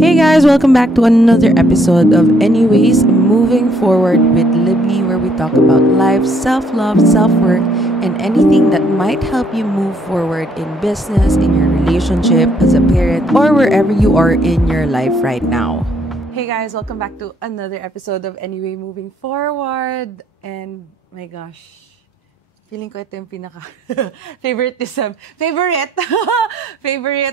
Hey guys, welcome back to another episode of Anyways Moving Forward with Libby, where we talk about life, self-love, self-work, and anything that might help you move forward in business, in your relationship, as a parent, or wherever you are in your life right now. Hey guys, welcome back to another episode of Anyway Moving Forward. And my gosh, feeling ko ito yung pinaka favorite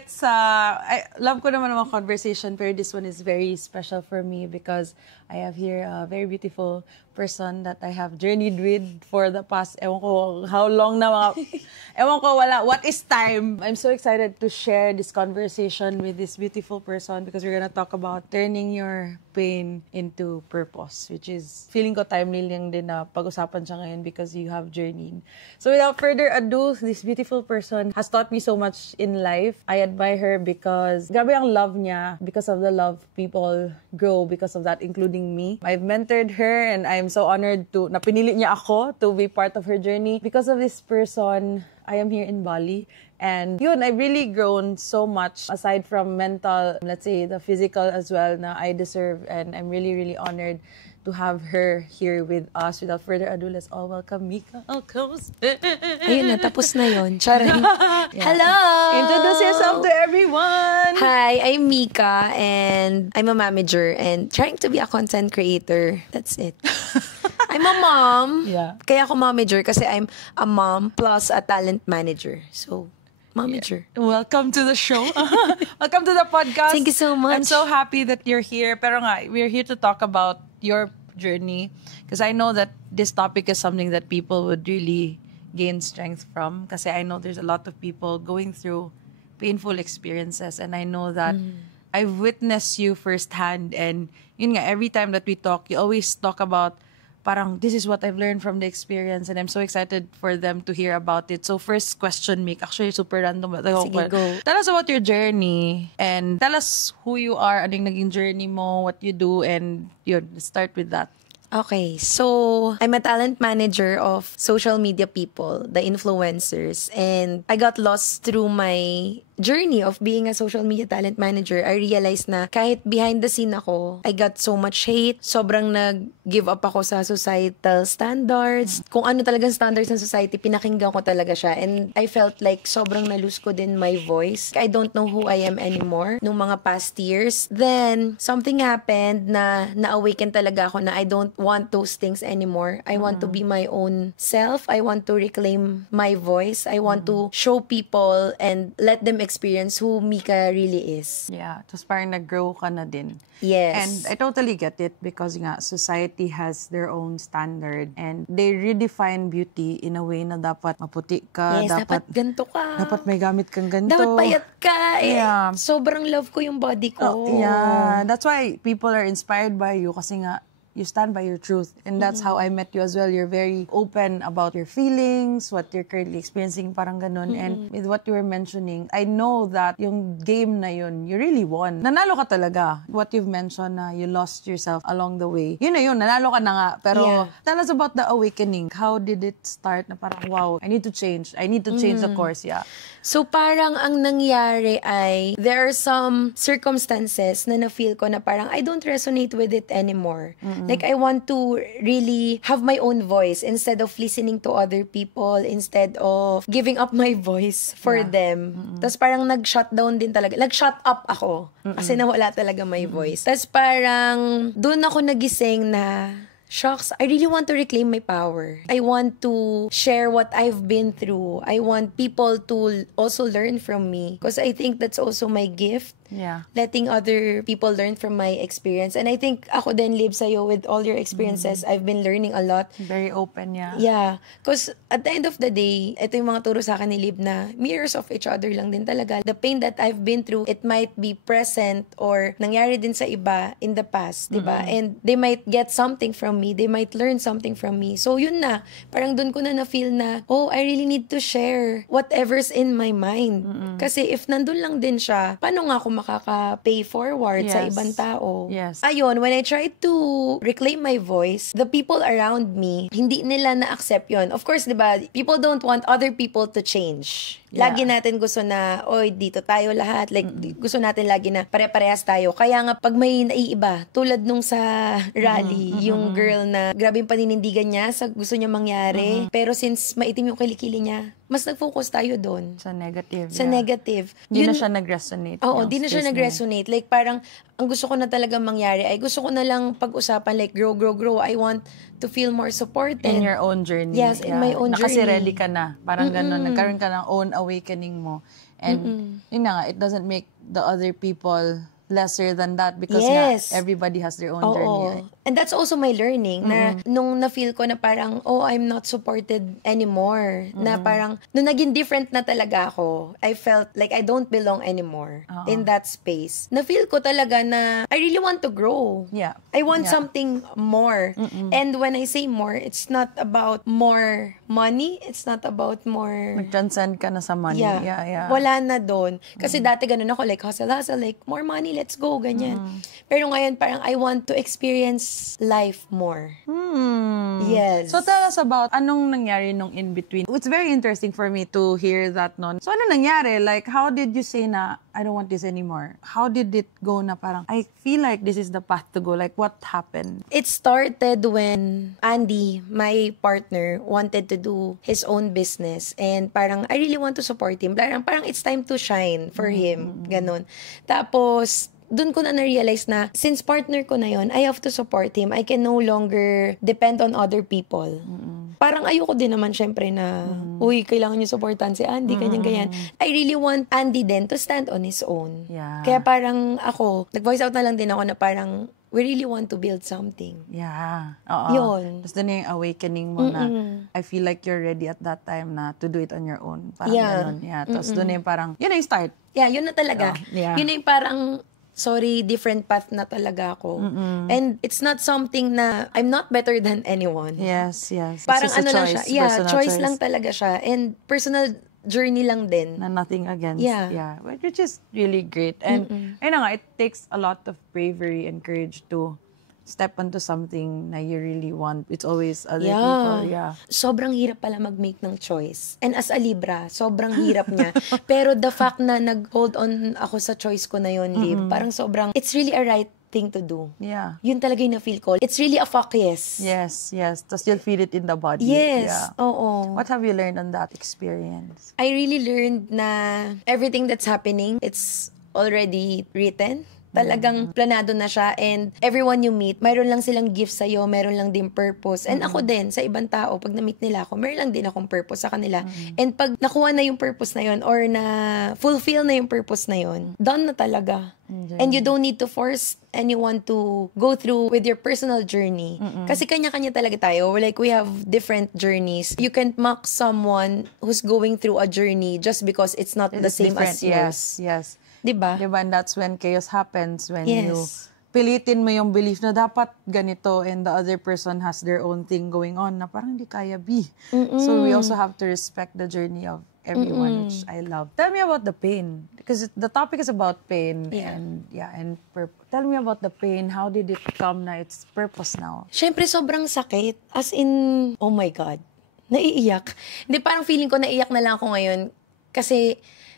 sa I love ko naman mga conversation, pero this one is very special for me because I have here a very beautiful person that I have journeyed with for the past, ewan ko how long na mga, ewan ko what is time. I'm so excited to share this conversation with this beautiful person because we're gonna talk about turning your pain into purpose, which is, feeling ko timely lang din na pag-usapan siya ngayon because you have journeyed. So without further ado, this beautiful person has taught me so much in life. I admire her because grabe ang love niya. Because of the love, people grow because of that, including me. I've mentored her and I'm so honored to na pinili niya ako to be part of her journey. Because of this person, I am here in Bali. And yun, I've really grown so much aside from mental, let's say the physical as well na I deserve. And I'm really, really honored to have her here with us. Without further ado, let's all welcome Mika Alcos. Ayun na, tapos na yun. Charing. Yeah. Hello! Introduce yourself to everyone! Hi, I'm Mika and I'm a manager and trying to be a content creator. That's it. I'm a mom. Yeah. Kaya ako manager kasi I'm a mom plus a talent manager. So, manager. Yeah. Welcome to the show. Welcome to the podcast. Thank you so much. I'm so happy that you're here. Pero nga, we're here to talk about your journey because I know that this topic is something that people would really gain strength from kasi I know there's a lot of people going through painful experiences and I know that I've witnessed you firsthand and yun nga, every time that we talk, you always talk about parang this is what I've learned from the experience and I'm so excited for them to hear about it. So first question, Mick, actually super random. Sige, go. Tell us about your journey and tell us who you are, anong naging journey mo, what you do, and yun, let's start with that. Okay, so I'm a talent manager of social media people, the influencers, and I got lost through my journey of being a social media talent manager. I realized na kahit behind the scene ako, I got so much hate. Sobrang nag-give up ako sa societal standards. Kung ano talagang standards ng society, pinakinggan ko talaga siya. And I felt like sobrang na-lose ko din my voice. I don't know who I am anymore nung mga past years. Then, something happened na na-awaken talaga ako na I don't want those things anymore. I want to be my own self. I want to reclaim my voice. I want to show people and let them experience who Mika really is. Yeah, tapos parang nag-grow ka na din. Yes. And I totally get it because nga, society has their own standard and they redefine beauty in a way na dapat maputi ka. Yes, dapat ganito ka. Dapat may gamit kang ganito. Dapat payat ka. Yeah. Sobrang love ko yung body ko. Yeah, that's why people are inspired by you kasi nga, you stand by your truth. And that's how I met you as well. You're very open about your feelings, what you're currently experiencing, parang ganun. And with what you were mentioning, I know that yung game na yun, you really won. Nanalo ka talaga. What you've mentioned na you lost yourself along the way. Yun na yun, nanalo ka na nga. Pero tell us about the awakening. How did it start na parang, wow, I need to change. I need to change the course, yeah. So parang ang nangyari ay, there are some circumstances na na-feel ko na parang I don't resonate with it anymore. Like, I want to really have my own voice instead of listening to other people, instead of giving up my voice for them. Tapos parang nag-shut down din talaga. Nag-shut up ako kasi nawala talaga my voice. Tapos parang doon ako nagising na, shucks, I really want to reclaim my power. I want to share what I've been through. I want people to also learn from me because I think that's also my gift. Yeah. Letting other people learn from my experience. And I think ako din, Lib, sa'yo, with all your experiences, I've been learning a lot. Very open, yeah. Yeah. Because at the end of the day, ito yung mga turo sa akin ni Lib na mirrors of each other lang din talaga. The pain that I've been through, it might be present or nangyari din sa iba in the past, di ba? And they might get something from me. They might learn something from me. So yun na. Parang dun ko na na-feel na, oh, I really need to share whatever's in my mind. Kasi if nandun lang din siya, paano nga ako makaka-pay forward sa Yes. ibang tao. Yes. Ayun, when I tried to reclaim my voice, the people around me, hindi nila na-accept yon. Of course, di ba, people don't want other people to change. Yeah. Lagi natin gusto na, oy, dito tayo lahat. Like, gusto natin lagi na pare-parehas tayo. Kaya nga, pag may naiiba, tulad nung sa rally, yung girl na grabe yung paninindigan niya sa gusto niya mangyari. Pero since maitim yung kilikili niya, mas nag-focus tayo doon. Sa negative. Sa negative. Hindi na Yun- siya nag-resonate. Oo, yung di na siya space nag-resonate. Like, parang, ang gusto ko na talagang mangyari ay gusto ko na lang pag-usapan, like, grow. I want to feel more supported. In your own journey. Yes, in my own Kasi journey. ready ka na. Parang ganun. Nagkaroon ka ng own awakening mo. And, yun na nga, it doesn't make the other people lesser than that because Yes. nga, everybody has their own Oo. journey. And that's also my learning na nung na-feel ko na parang, oh, I'm not supported anymore. Na parang, nung naging different na talaga ako, I felt like I don't belong anymore in that space. Na-feel ko talaga na I really want to grow. Yeah. I want Yeah. something more. And when I say more, it's not about more money. It's not about more... Nag-transcend ka na sa money. Yeah. Wala na doon. Kasi dati ganun ako, like, hustle, like, more money, let's go, ganyan. Pero ngayon, parang, I want to experience life more. Yes. So tell us about anong nangyari nung in-between. It's very interesting for me to hear that nun. So ano nangyari? Like, how did you say na, I don't want this anymore? How did it go na parang, I feel like this is the path to go? Like, what happened? It started when Andy, my partner, wanted to do his own business. And parang, I really want to support him. Parang it's time to shine for him. Ganon. Tapos, dun ko na na-realize na, since partner ko na yon, I have to support him. I can no longer depend on other people. Parang ayoko din naman syempre na, uy, kailangan niyo supportan si Andy, ganyan. I really want Andy din to stand on his own. Yeah. Kaya parang ako, nag-voice out na lang din ako na parang, we really want to build something. Yeah. Oo. Yun. Tapos doon yung awakening mo na I feel like you're ready at that time na to do it on your own. Parang Yeah. ganun. Yeah. Tapos doon yung parang, yun na yung start. Yeah, yun na talaga. Yeah. Yun na yung parang, sorry, different path na talaga ako. And it's not something na, I'm not better than anyone. Yes. It's Parang just a ano lang choice, siya. Yeah, personal choice lang talaga siya. And personal journey lang din. Na nothing against. Yeah. Which is really great. And ayun na nga, it takes a lot of bravery and courage to step onto something na you really want. It's always other people. Yeah. Sobrang hirap pala mag-make ng choice. And as a Libra, sobrang hirap niya. Pero the fact na nag-hold on ako sa choice ko na yun, Lib, parang sobrang, it's really a right thing to do. Yeah. Yun talaga yung na-feel ko. It's really a fuck yes. Yes. Tapos you'll feel it in the body. Yes. Yeah. Oo. What have you learned on that experience? I really learned na everything that's happening, it's already written. Talagang planado na siya, and everyone you meet, mayroon lang silang gift sa'yo, mayroon lang din purpose. And ako din, sa ibang tao, pag na-meet nila ako, mayroon lang din akong purpose sa kanila. And pag nakuha na yung purpose na yun, or na fulfill na yung purpose na yun, done na talaga. And you don't need to force anyone to go through with your personal journey. Kasi kanya-kanya talaga tayo. Like, we have different journeys. You can't mock someone who's going through a journey just because it's not the same as yours. Yes. Diba? And that's when chaos happens, when Yes. you pilitin mo yung belief na dapat ganito and the other person has their own thing going on na parang hindi kaya be. So we also have to respect the journey of everyone, which I love. Tell me about the pain, because the topic is about pain. Yeah. And tell me about the pain. How did it come na its purpose now? Siyempre, sobrang sakit. As in, oh my God. Naiiyak. Hindi, parang feeling ko naiiyak na lang ako ngayon. Kasi,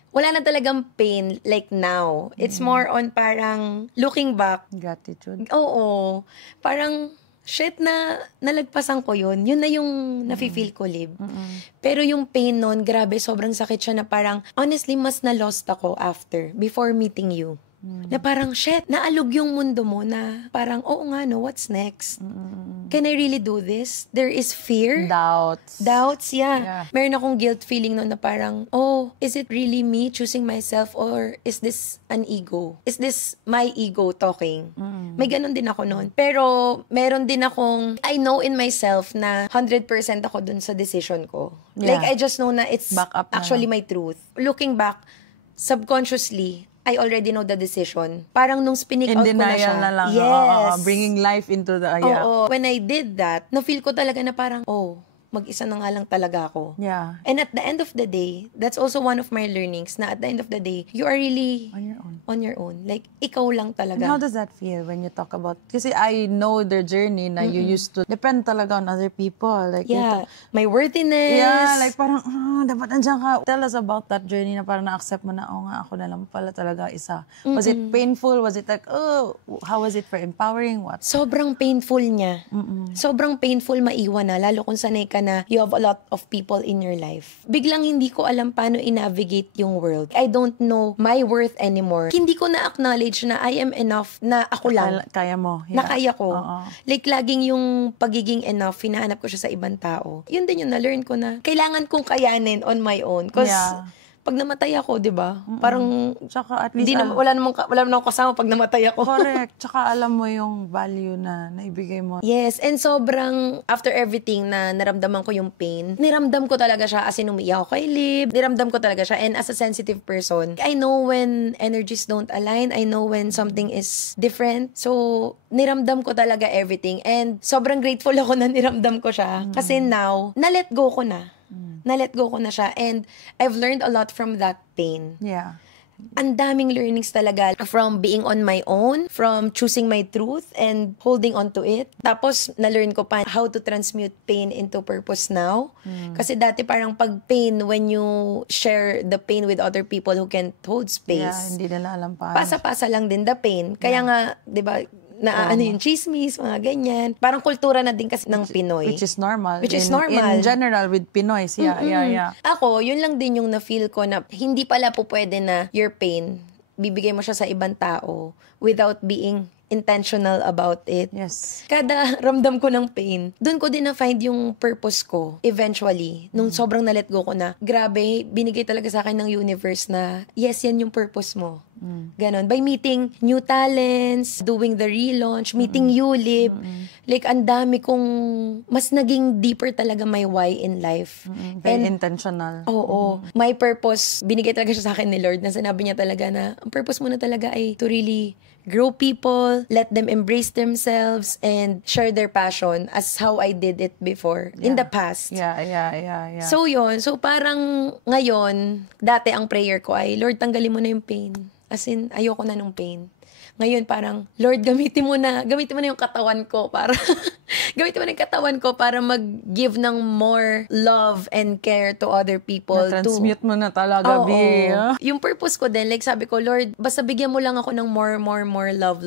wala na talagang pain like now. It's more on parang looking back. Gratitude. Oo. Parang, shit na nalagpasan ko yun. Yun na yung nafe-feel ko, Lib. Pero yung pain nun, grabe, sobrang sakit siya na parang, honestly, mas na-lost ako after, before meeting you. Na parang, shit, naalog yung mundo mo na parang, oo nga, no, what's next? Can I really do this? There is fear. Doubts, yeah. Meron akong guilt feeling noon na parang, oh, is it really me choosing myself, or is this an ego? Is this my ego talking? May ganun din ako noon. Pero meron din akong, I know in myself na 100% ako dun sa decision ko. Yeah. Like, I just know na it's Back up na actually my truth. Looking back, subconsciously, I already know the decision. Parang nung spinik out ko na siya. Na lang. Yes. Bringing life into the, Oo. When I did that, na-feel ko talaga na parang, oh, mag-isa na nga lang talaga ako. Yeah. And at the end of the day, that's also one of my learnings na at the end of the day, you are really On your own. on your own. Like, ikaw lang And how talaga. does that feel when you talk about, kasi I know their journey na you used to depend talaga on other people. Like, Yeah. My worthiness. yeah, like parang, dapat nandiyan ka. Tell us about that journey na parang na-accept mo na, nga, ako na lang pala talaga isa. Was it painful? Was it like, how was it for empowering? What? Sobrang painful niya. Sobrang painful maiwan na, lalo kung sanay ka na you have a lot of people in your life. Biglang hindi ko alam paano i-navigate yung world. I don't know my worth anymore. Hindi ko na-acknowledge na I am enough, na ako lang. Kaya mo. Na kaya ko. Oo. Like, laging yung pagiging enough, hinahanap ko siya sa ibang tao. Yun din yung na-learn ko na kailangan kong kayanin on my own. Cause, Yeah. pag namatay ako, di ba? Parang, Tsaka at least, wala namang akong kasama pag namatay ako. correct. Tsaka alam mo yung value na naibigay mo. Yes, and sobrang, after everything na naramdaman ko yung pain, niramdam ko talaga siya as in umiiyak ako kay Lib. Niramdam ko talaga siya. And as a sensitive person, I know when energies don't align. I know when something is different. So, niramdam ko talaga everything. And sobrang grateful ako na niramdam ko siya. Kasi now, na-let go ko na. Na-let go ko na siya. And I've learned a lot from that pain. Yeah. Ang daming learnings talaga from being on my own, from choosing my truth and holding on to it. Tapos, na-learn ko pa how to transmute pain into purpose now. Kasi dati parang pag pain, when you share the pain with other people who can't hold Yeah, space, hindi nila alam paano. pasa-pasa lang din the pain. Kaya nga, di ba, ano yung chismis, mga ganyan. Parang kultura na din kasi ng Pinoy. Which is normal. Which is normal. In general, with Pinoys. Yeah, yeah. Ako, yun lang din yung na-feel ko na hindi pala po pwede na your pain, bibigay mo siya sa ibang tao without being intentional about it. Yes. Kada ramdam ko ng pain, doon ko din na-find yung purpose ko eventually. Nung sobrang na-let go ko na, grabe, binigay talaga sa akin ng universe na, yes, yan yung purpose mo. Ganon. By meeting new talents, doing the relaunch, meeting you, Lib. Like, ang dami kong, mas naging deeper talaga my why in life. Very intentional. Oo. My purpose, binigay talaga siya sa akin ni Lord na sinabi niya talaga na, ang purpose mo na talaga ay to really grow people, let them embrace themselves, and share their passion as how I did it before, in the past. Yeah. So yun, so parang ngayon, dati ang prayer ko ay, Lord, tanggalin mo na yung pain. As in, ayoko na nung pain. Ngayon parang, Lord, gamitin mo na yung katawan ko para, gamitin mo na yung katawan ko para mag-give ng more love and care to other people. Na-transmute mo na talaga, B. Yung purpose ko din, like sabi ko, Lord, basta bigyan mo lang ako ng more love.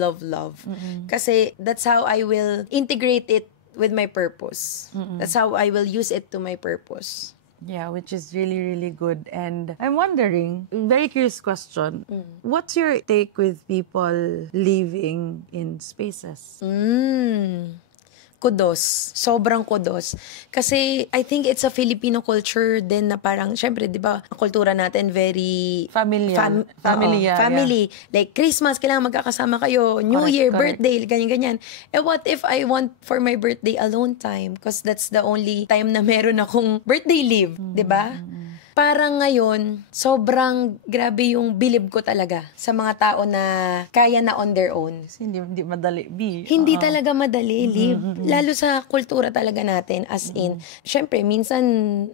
Kasi that's how I will integrate it with my purpose. That's how I will use it to my purpose. Yeah, which is really, really good. And I'm wondering, very curious question, what's your take with people living in spaces? Kudos. Sobrang kudos. Kasi I think it's a Filipino culture din na parang, syempre, di ba, ang kultura natin very... Familial. Family. Like, Christmas, kailangan magkakasama kayo. New Year, birthday, ganyan-ganyan. Eh, what if I want for my birthday alone time? Because that's the only time na meron akong birthday leave. Di ba? Parang ngayon, sobrang grabe yung bilib ko talaga sa mga tao na kaya na on their own. Kasi hindi madali, B. Hindi talaga madali, Lib. Lalo sa kultura talaga natin. As in, syempre, minsan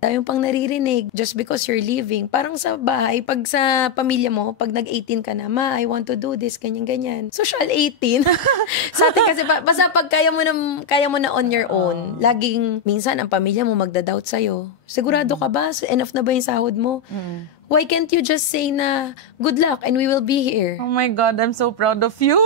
tayong pang naririnig just because you're leaving. Parang sa bahay, pag sa pamilya mo, pag nag-18 ka na, Ma, I want to do this, ganyan-ganyan. Social 18. Sa atin kasi, basta pag kaya mo na on your own, laging, minsan, ang pamilya mo magda-doubt sa'yo. Sigurado ka ba? Enough na ba yung sahod mo? Why can't you just say na, good luck and we will be here? Oh my God, I'm so proud of you.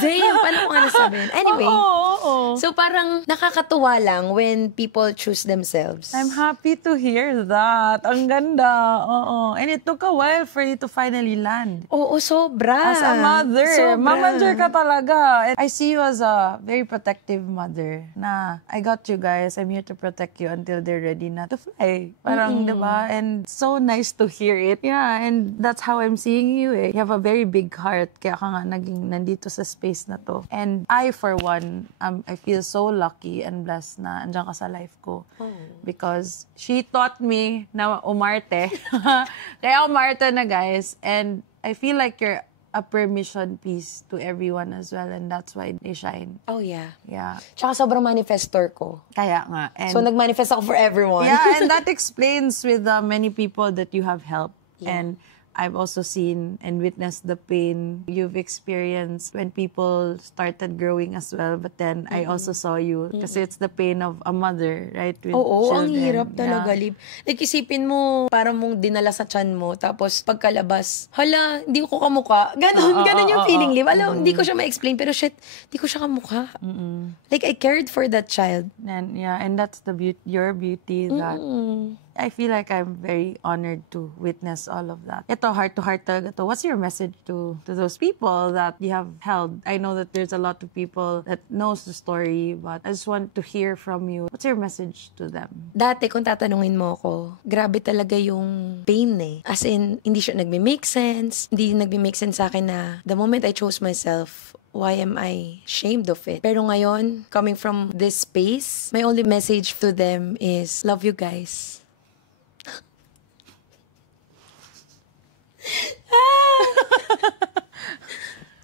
Damn, paano ko nga nasabihin? Anyway, Oo. so parang nakakatuwa lang when people choose themselves. I'm happy to hear that. Ang ganda. Oo. And it took a while for you to finally land. Oo, sobra. As a mother. Sobra. Mamager ka talaga. And I see you as a very protective mother. Na, I got you guys. I'm here to protect you until they're ready na to fly. Parang, diba? And so nice to hear it. Yeah, and that's how I'm seeing you eh. You have a very big heart. Kaya ka nga naging nandito sa space na to. And I, for one, I feel so lucky and blessed na andyan ka sa life ko. Because she taught me na umarte. Kaya umarte na, guys. And I feel like you're a permission piece to everyone as well, and that's why they shine. Oh, yeah. Yeah. Tsaka sobrang manifestor ko. Kaya nga. And So, nag-manifest ako for everyone. yeah, and that explains with many people that you have helped. Yeah. And I've also seen and witnessed the pain you've experienced when people started growing as well. But then I also saw you kasi it's the pain of a mother, right? With Oo, ang children. hirap talaga, Yeah. Lib. Like, isipin mo, parang mong dinala sa tiyan mo, tapos pagkalabas, hala, hindi ko kamukha. Ganon yung feeling, Lib. Alam, hindi ko siya ma-explain, pero shit, hindi ko siya kamukha. Like, I cared for that child. And yeah, and that's the your beauty that I feel like I'm very honored to witness all of that. Ito, heart to heart talaga to. What's your message to those people that you have held? I know that there's a lot of people that knows the story, but I just want to hear from you. What's your message to them? Dati, kung tatanungin mo ako, grabe talaga yung pain eh. As in, hindi siya nagme-make sense. Hindi nagme-make sense sa akin na the moment I chose myself, why am I ashamed of it? Pero ngayon, coming from this space, my only message to them is, love you guys.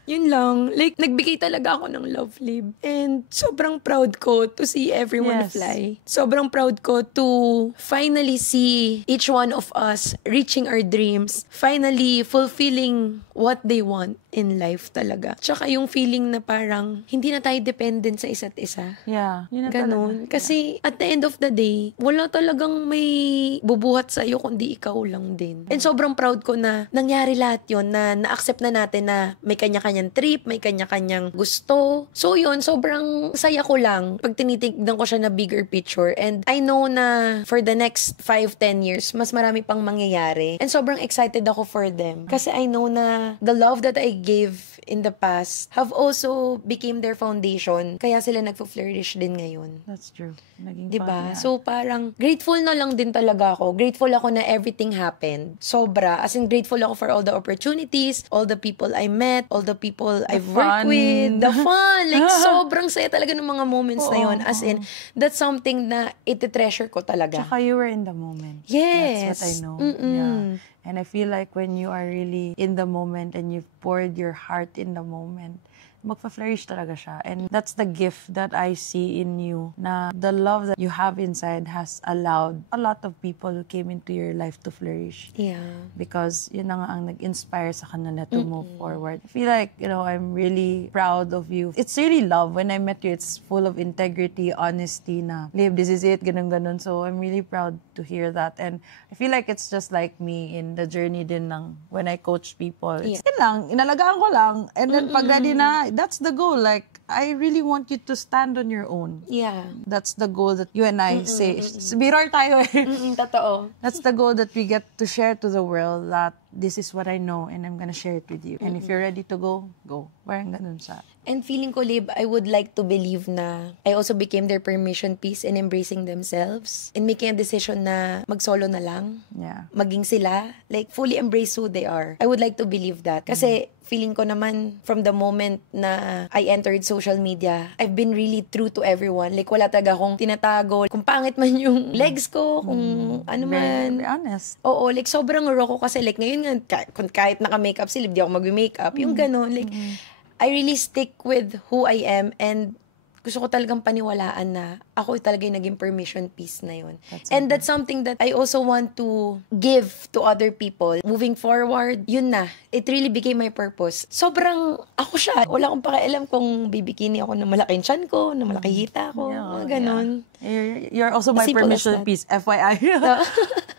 Yun lang. Like, nagbigay talaga ako ng love, Lib. And sobrang proud ko to see everyone Yes. fly. Sobrang proud ko to finally see each one of us reaching our dreams. Finally fulfilling what they want in life talaga. Tsaka yung feeling na parang hindi na tayo dependent sa isa't isa. Yeah. Yun na Ganon. talaga. Kasi at the end of the day, wala talagang may bubuhat sa'yo kundi ikaw lang din. And sobrang proud ko na nangyari lahat yon, na na-accept na natin na may kanya-kanyang trip, may kanya-kanyang gusto. So yun, sobrang saya ko lang pag tinitignan ko siya na bigger picture. And I know na for the next 5-10 years, mas marami pang mangyayari. And sobrang excited ako for them. Kasi I know na the love that I gave in the past have also became their foundation. Kaya sila nagpo-flourish din ngayon. That's true. Naging Diba? fun, yeah. So, parang grateful na lang din talaga ako. Grateful ako na everything happened. Sobra. As in, grateful ako for all the opportunities, all the people I met, all the people I've worked fun. with, the fun. Like, sobrang saya talaga ng mga moments na yun. As in, that's something na iti-treasure ko talaga. Tsaka you were in the moment. Yes. That's what I know. Yeah. And I feel like when you are really in the moment and you've poured your heart in the moment, magpa-flourish talaga siya. And that's the gift that I see in you, na the love that you have inside has allowed a lot of people who came into your life to flourish. Yeah. Because yun na nga ang nag-inspire sa kanila to move forward. I feel like, I'm really proud of you. It's really love. When I met you, it's full of integrity, honesty na, Liv, this is it, ganun. So I'm really proud to hear that. And I feel like it's just like me in the journey din ng when I coach people. It's yun lang, inalagaan ko lang. And then pag ready na, that's the goal. Like, I really want you to stand on your own. Yeah. That's the goal that you and I say. Biror tayo eh. Totoo. That's the goal that we get to share to the world, that this is what I know and I'm gonna share it with you. And if you're ready to go, go. Parang ganun siya. And feeling ko, Lib, I would like to believe na I also became their permission piece in embracing themselves and making a decision na mag-solo na lang. Yeah. Maging sila. Like, fully embrace who they are. I would like to believe that. Kasi, feeling ko naman, from the moment na I entered social media, I've been really true to everyone. Like, wala talaga akong tinatago. Kung pangit man yung legs ko, kung ano man. Very honest. Oo, like, sobrang raw ko kasi, like, ngayon nga, kahit naka-makeup sila, di ako mag-makeup. Yung gano'n, like, I really stick with who I am, and gusto ko talagang paniwalaan na ako talaga yung naging permission piece na yun. That's something that I also want to give to other people. Moving forward, yun na. It really became my purpose. Sobrang ako siya. Wala akong pakialam kung bibikini ako na malaking tiyan ko, na malaki hita ko, mga ganon. Yeah. You're also my As simple as permission that. piece, FYI.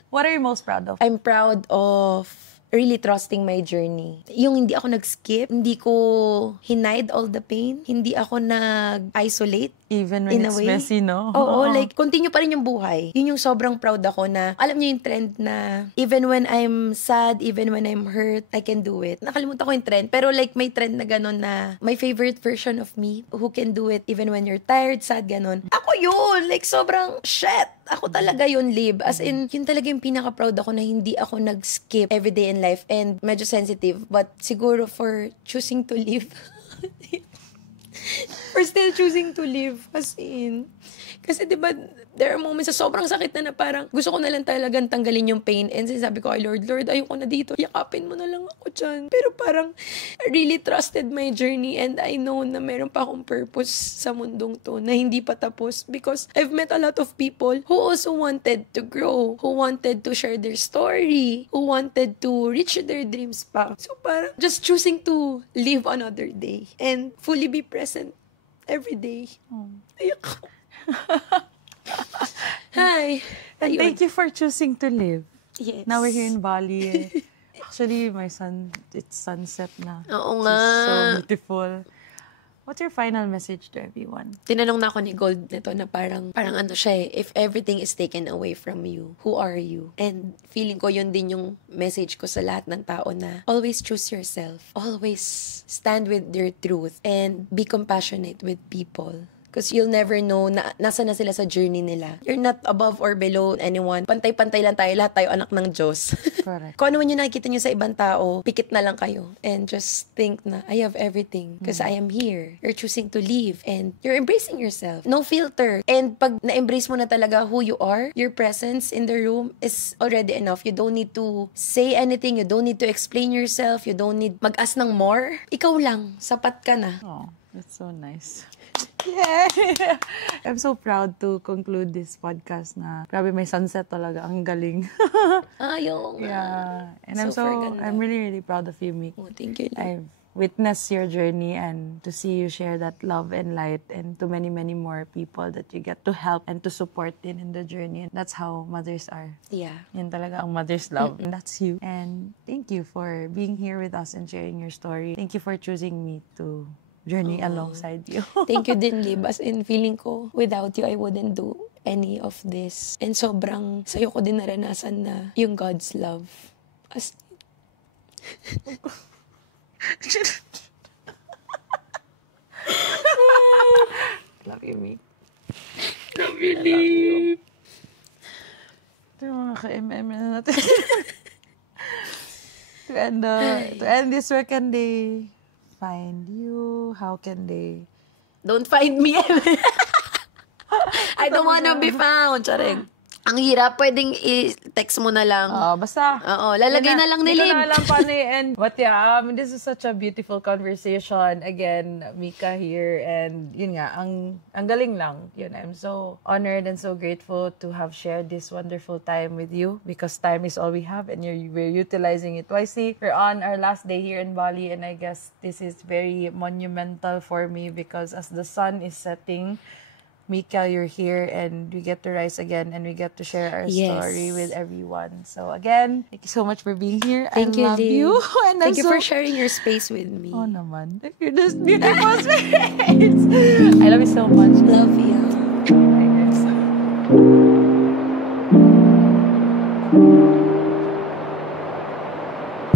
What are you most proud of? I'm proud of really trusting my journey. Yung hindi ako nag-skip, hindi ko hinide all the pain, hindi ako nag-isolate. Even when in a it's way. messy, no? Oo, like, continue pa rin yung buhay. Yun yung sobrang proud ako na, alam niyo yung trend na, even when I'm sad, even when I'm hurt, I can do it. Nakalimutan ko yung trend, pero like, may trend na gano'n na, my favorite version of me, who can do it even when you're tired, sad, gano'n. Ako yun! Like, sobrang, shit! Ako talaga yun, Lib. As in, yun talaga yung pinaka-proud ako na hindi ako nag-skip everyday in life, and medyo sensitive, but siguro for choosing to live, we're still choosing to live. As in, Kasi diba, there are moments sa sobrang sakit na parang gusto ko na lang talagang tanggalin yung pain. And sinasabi ko, ay Lord, ayoko na dito. Yakapin mo na lang ako dyan. Pero parang, I really trusted my journey and I know na meron pa akong purpose sa mundong to na hindi pa tapos because I've met a lot of people who also wanted to grow, who wanted to share their story, who wanted to reach their dreams pa. So parang just choosing to live another day and fully be present every day. Ayoko. Hi. And thank you for choosing to live. Yes. Now we're here in Bali. Actually, it's sunset na. Oo Which nga. is so beautiful. What's your final message to everyone? Tinanong na ako ni Gold nito na parang ano siya if everything is taken away from you, who are you? And feeling ko yun din yung message ko sa lahat ng tao na always choose yourself. Always stand with your truth and be compassionate with people. Because you'll never know na nasa na sila sa journey nila. You're not above or below anyone. Pantay-pantay lang tayo. Lahat tayo anak ng Diyos. Correct. Kung ano man yung nakikita nyo sa ibang tao, pikit na lang kayo. And just think na, I have everything. Because I am here. You're choosing to live. And you're embracing yourself. No filter. And pag na-embrace mo na talaga who you are, your presence in the room is already enough. You don't need to say anything. You don't need to explain yourself. You don't need mag-ask ng more. Ikaw lang. Sapat ka na. Oh, that's so nice. Yeah! I'm so proud to conclude this podcast na grabe may sunset talaga. Ang galing. Ayaw nga. Yeah. And Super ganda. I'm really, really proud of you, Meek. Oh, thank you. I've witnessed your journey and to see you share that love and light and to many, many more people that you get to help and to support in the journey. And that's how mothers are. Yeah. Yan talaga ang mother's love. And that's you. And thank you for being here with us and sharing your story. Thank you for choosing me to journey alongside you. Thank you din, Lib. As in, feeling ko, without you, I wouldn't do any of this. And sobrang sa'yo ko din naranasan na yung God's love. As Love you, Meek. Love you, Lib. Ito yung mga ka-MM na natin. to end this, where can they find you? How can they? Don't find me. I don't wanna be found. Charing. Ang hirap, pwedeng i-text mo na lang. Basta. Oo, lalagay na lang ni Lib. Hindi ko na alam paano i-end. But yeah, this is such a beautiful conversation. Again, Mika here. And yun nga, ang galing lang. Yun, I'm so honored and so grateful to have shared this wonderful time with you because time is all we have and we're utilizing it wisely. We're on our last day here in Bali and I guess this is very monumental for me because as the sun is setting, Mika, you're here and we get to rise again and we get to share our story with everyone. So again, thank you so much for being here. Thank I love you. And Thank you for sharing your space with me. Oh naman. You're this beautiful space. I love you so much. Love you. Bye guys.